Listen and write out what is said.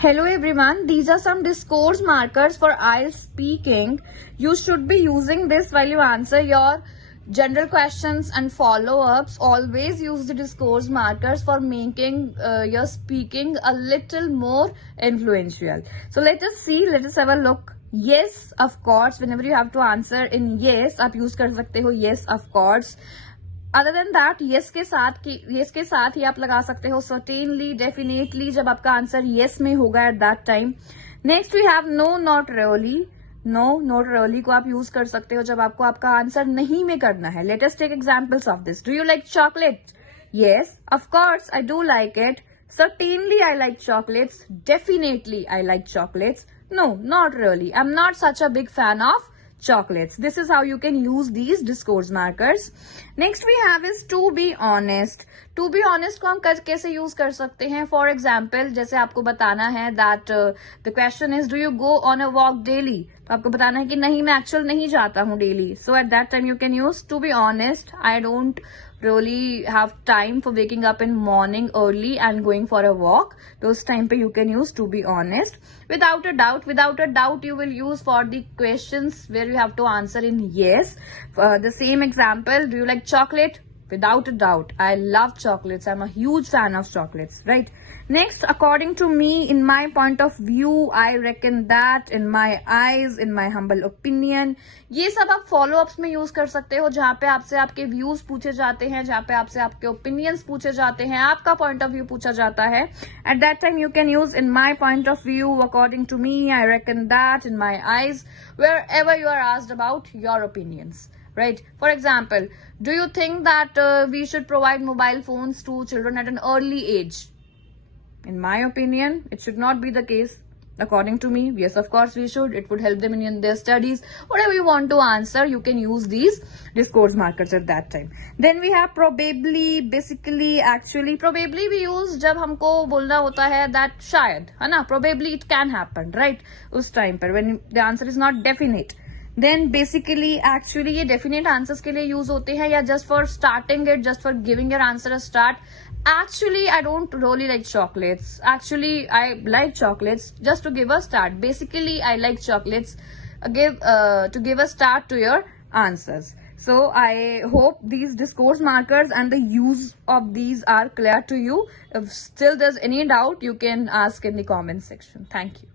Hello everyone, these are some discourse markers for IELTS speaking. You should be using this while you answer your general questions and follow-ups. Always use the discourse markers for making your speaking a little more influential. So let us have a look. Yes, of course. Whenever you have to answer in yes, आप use कर सकते हो yes, of course. Other than that yes के साथ ही आप लगा सकते हो certainly, definitely, जब आपका आंसर yes में होगा at that time. Next we have no, not really. No, not really को आप यूज कर सकते हो जब आपको आपका आंसर नहीं में करना है. Let us take examples of this. Do you like chocolate? Yes, of course, I do like it. Certainly, I like chocolates. Definitely, I like chocolates. No, not really. I'm not such a big fan of chocolates. This is how you can use these discourse markers. Next we have is to be honest. To be honest को हम कैसे use कर सकते हैं? For example, जैसे आपको बताना है that the question is, do you go on a walk daily? तो आपको बताना है कि नहीं, मैं एक्चुअल नहीं जाता हूँ daily. So at that time you can use to be honest. I don't really have time for waking up in morning early and going for a walk. तो उस टाइम पे you can use to be honest. Without a doubt you will use for the questions where you have to answer in yes. The same example, do you like chocolate? Without a doubt, I love chocolates. I'm a huge fan of chocolates, right? Next, according to me, in my point of view, I reckon that, in my eyes, in my humble opinion. ये सब आप follow-ups में use कर सकते हो, जहाँ पे आपसे आपके views पूछे जाते हैं, जहाँ पे आपसे आपके opinions पूछे जाते हैं, आपका point of view पूछा जाता है. At that time, you can use in my point of view, according to me, I reckon that, in my eyes, wherever you are asked about your opinions. Right? For example, do you think that we should provide mobile phones to children at an early age? In my opinion, it should not be the case. According to me, yes, of course we should. It would help them in their studies. Whatever you want to answer, you can use these discourse markers at that time. Then we have probably, basically, actually. Probably we use जब हमको बोलना होता है that शायद, है ना? Probably it can happen, right? उस time पर when the answer is not definite. Then basically, actually, ये definite answers के लिए use होते हैं या just for starting it, just for giving your answer a start. Actually, I don't really like chocolates. Actually, I like chocolates just to give a start. Basically, I like chocolates to give a start to your answers. So I hope these discourse markers and the use of these are clear to you. If still there's any doubt, you can ask in the comment section. Thank you.